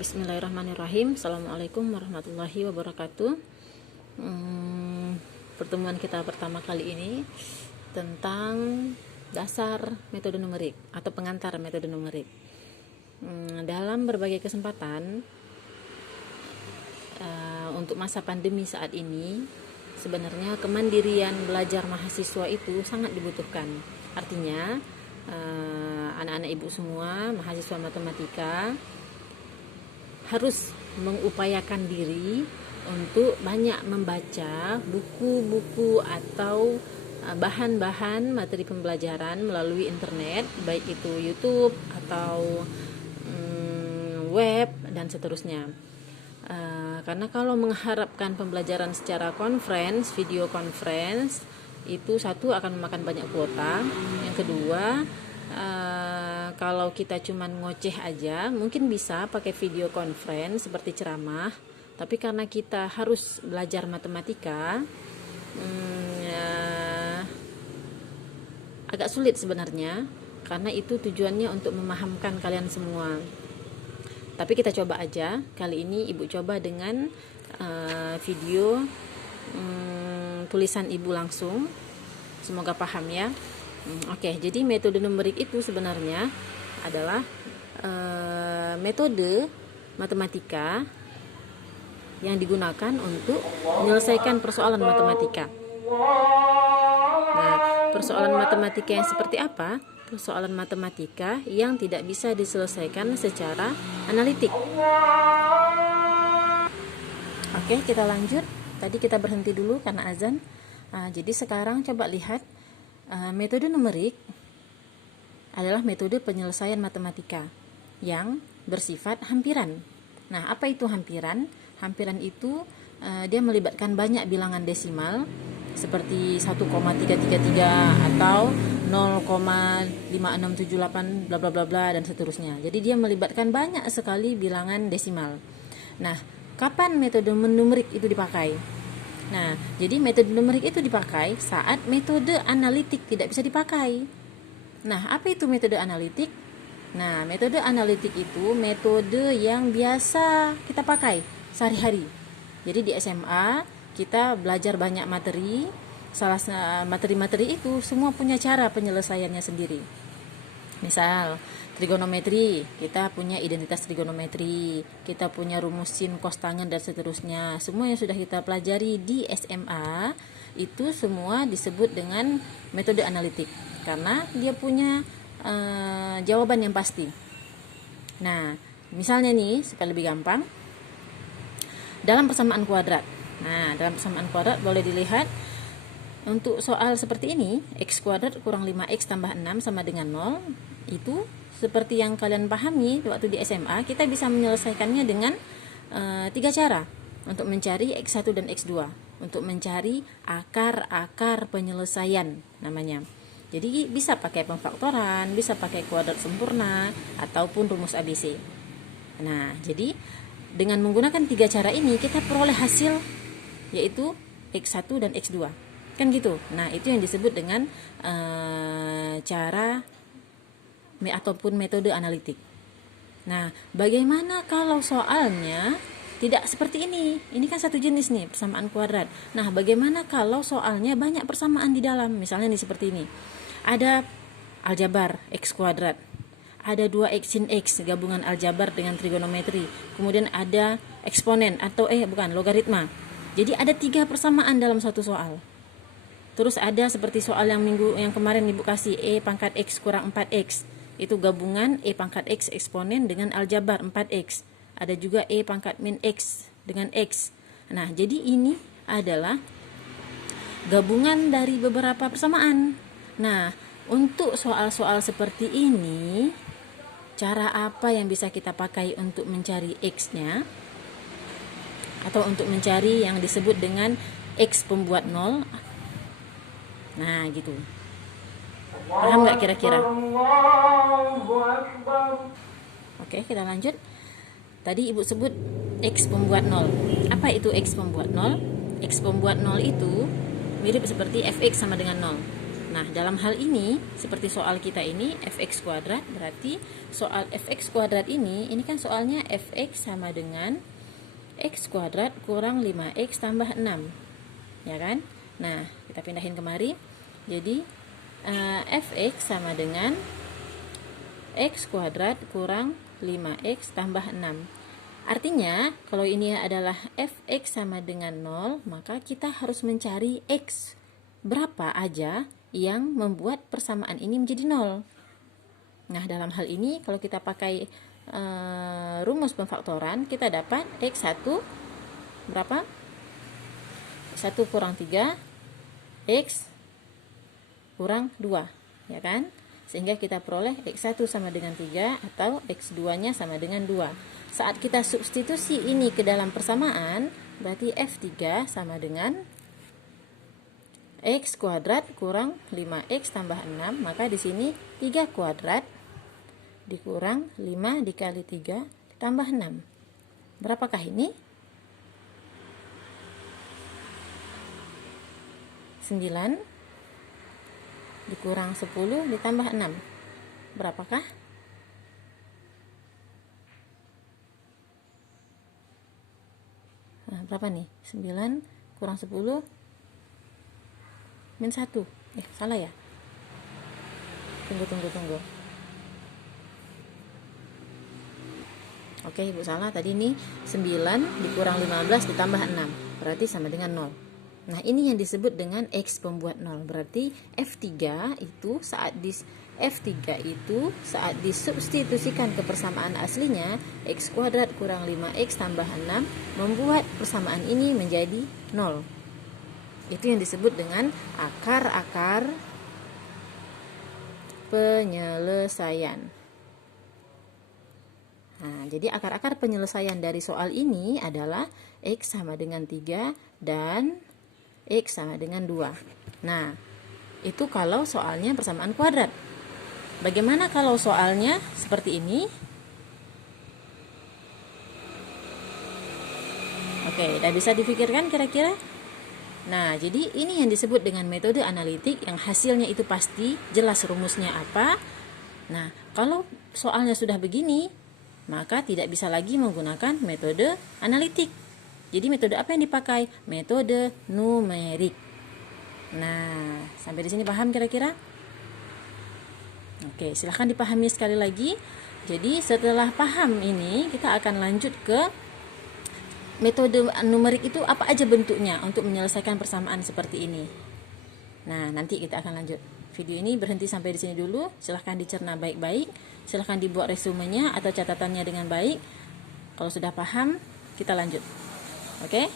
Bismillahirrahmanirrahim. Assalamualaikum warahmatullahi wabarakatuh. Pertemuan kita pertama kali ini tentang dasar metode numerik atau pengantar metode numerik. Dalam berbagai kesempatan untuk masa pandemi saat ini, sebenarnya kemandirian belajar mahasiswa itu sangat dibutuhkan. Artinya anak-anak ibu semua, mahasiswa matematika, harus mengupayakan diri untuk banyak membaca buku-buku atau bahan-bahan materi pembelajaran melalui internet, baik itu YouTube atau web dan seterusnya. Karena kalau mengharapkan pembelajaran secara conference, video conference, itu satu akan memakan banyak kuota. Yang kedua, kalau kita cuman ngoceh aja, mungkin bisa pakai video conference seperti ceramah. Tapi karena kita harus belajar matematika, agak sulit sebenarnya, karena itu tujuannya untuk memahamkan kalian semua. Tapi kita coba aja. Kali ini ibu coba dengan video tulisan ibu langsung. Semoga paham ya. Oke, jadi metode numerik itu sebenarnya adalah metode matematika yang digunakan untuk menyelesaikan persoalan matematika. Nah, persoalan matematika yang seperti apa? Persoalan matematika yang tidak bisa diselesaikan secara analitik. Oke, kita lanjut. Tadi kita berhenti dulu karena azan. Jadi sekarang coba lihat. Metode numerik adalah metode penyelesaian matematika yang bersifat hampiran. Nah, apa itu hampiran? Hampiran itu dia melibatkan banyak bilangan desimal seperti 1,333 atau 0,5678 bla bla bla bla dan seterusnya. Jadi dia melibatkan banyak sekali bilangan desimal. Nah, kapan metode numerik itu dipakai? Nah, jadi metode numerik itu dipakai saat metode analitik tidak bisa dipakai. Nah, apa itu metode analitik? Nah, metode analitik itu metode yang biasa kita pakai sehari-hari. Jadi di SMA kita belajar banyak materi. Materi-materi itu semua punya cara penyelesaiannya sendiri. Misal trigonometri, kita punya identitas trigonometri, kita punya rumus sin, cos, tangen dan seterusnya. Semua yang sudah kita pelajari di SMA itu semua disebut dengan metode analitik karena dia punya jawaban yang pasti. Nah, misalnya nih supaya lebih gampang, dalam persamaan kuadrat. Nah, dalam persamaan kuadrat boleh dilihat untuk soal seperti ini, x kuadrat kurang 5x tambah 6 sama dengan 0, itu seperti yang kalian pahami waktu di SMA, kita bisa menyelesaikannya dengan 3 cara untuk mencari x1 dan x2, untuk mencari akar-akar penyelesaian namanya. Jadi bisa pakai pemfaktoran, bisa pakai kuadrat sempurna ataupun rumus ABC. Nah, jadi dengan menggunakan 3 cara ini kita peroleh hasil yaitu x1 dan x2. Kan gitu. Nah, itu yang disebut dengan cara ataupun metode analitik. Nah, bagaimana kalau soalnya tidak seperti ini? Ini kan satu jenis nih, persamaan kuadrat. Nah, bagaimana kalau soalnya banyak persamaan di dalam? Misalnya nih seperti ini. Ada aljabar x kuadrat. Ada 2x sin x, gabungan aljabar dengan trigonometri. Kemudian ada eksponen atau logaritma. Jadi ada 3 persamaan dalam satu soal. Terus ada seperti soal yang minggu yang kemarin ibu kasih, e pangkat x kurang 4x. Itu gabungan e pangkat x eksponen dengan aljabar 4x. Ada juga e pangkat min x dengan x. Nah, jadi ini adalah gabungan dari beberapa persamaan. Nah, untuk soal-soal seperti ini, cara apa yang bisa kita pakai untuk mencari x-nya? Atau untuk mencari yang disebut dengan x pembuat 0? Nah, gitu. Paham nggak kira-kira? Oke, kita lanjut. Tadi ibu sebut x pembuat 0. Apa itu x pembuat 0? X pembuat 0 itu mirip seperti fx sama dengan 0. Nah, dalam hal ini, seperti soal kita ini, fx kuadrat, berarti soal fx kuadrat ini kan soalnya fx sama dengan x kuadrat kurang 5x tambah 6. Ya kan? Nah, kita pindahin kemari. Jadi, fx sama dengan x kuadrat kurang 5x tambah 6. Artinya, kalau ini adalah fx sama dengan 0, maka kita harus mencari x berapa aja yang membuat persamaan ini menjadi 0. Nah, dalam hal ini kalau kita pakai rumus pemfaktoran, kita dapat x1 berapa? 1 kurang 3 x kurang 2, ya kan? Sehingga kita peroleh x1 sama dengan 3 atau x2 nya sama dengan 2. Saat kita substitusi ini ke dalam persamaan, berarti f3 sama dengan x kuadrat kurang 5x tambah 6, maka di sini 3 kuadrat dikurang 5 dikali 3 tambah 6. Berapakah ini? 9 dikurang 10 ditambah 6. Berapakah? Nah, berapa nih? 9 kurang 10 min 1. Salah ya? Tunggu. Oke, Ibu salah. Tadi ini 9 dikurang 15 ditambah 6. Berarti sama dengan 0. Nah, ini yang disebut dengan x pembuat 0. Berarti F3 itu saat disubstitusikan ke persamaan aslinya, x kuadrat kurang 5x tambah 6 membuat persamaan ini menjadi 0. Itu yang disebut dengan akar-akar penyelesaian. Nah, jadi akar-akar penyelesaian dari soal ini adalah x sama dengan 3 dan x sama dengan 2. Nah, itu kalau soalnya persamaan kuadrat. Bagaimana kalau soalnya seperti ini? Oke, udah bisa dipikirkan kira-kira? Nah, jadi ini yang disebut dengan metode analitik yang hasilnya itu pasti, jelas rumusnya apa. Nah, kalau soalnya sudah begini, maka tidak bisa lagi menggunakan metode analitik. Jadi metode apa yang dipakai? Metode numerik. Nah, sampai di sini paham kira-kira? Oke, silahkan dipahami sekali lagi. Jadi setelah paham ini, kita akan lanjut ke metode numerik itu apa aja bentuknya untuk menyelesaikan persamaan seperti ini. Nah, nanti kita akan lanjut. Video ini berhenti sampai di sini dulu. Silahkan dicerna baik-baik. Silahkan dibuat resumenya atau catatannya dengan baik. Kalau sudah paham, kita lanjut. Oke?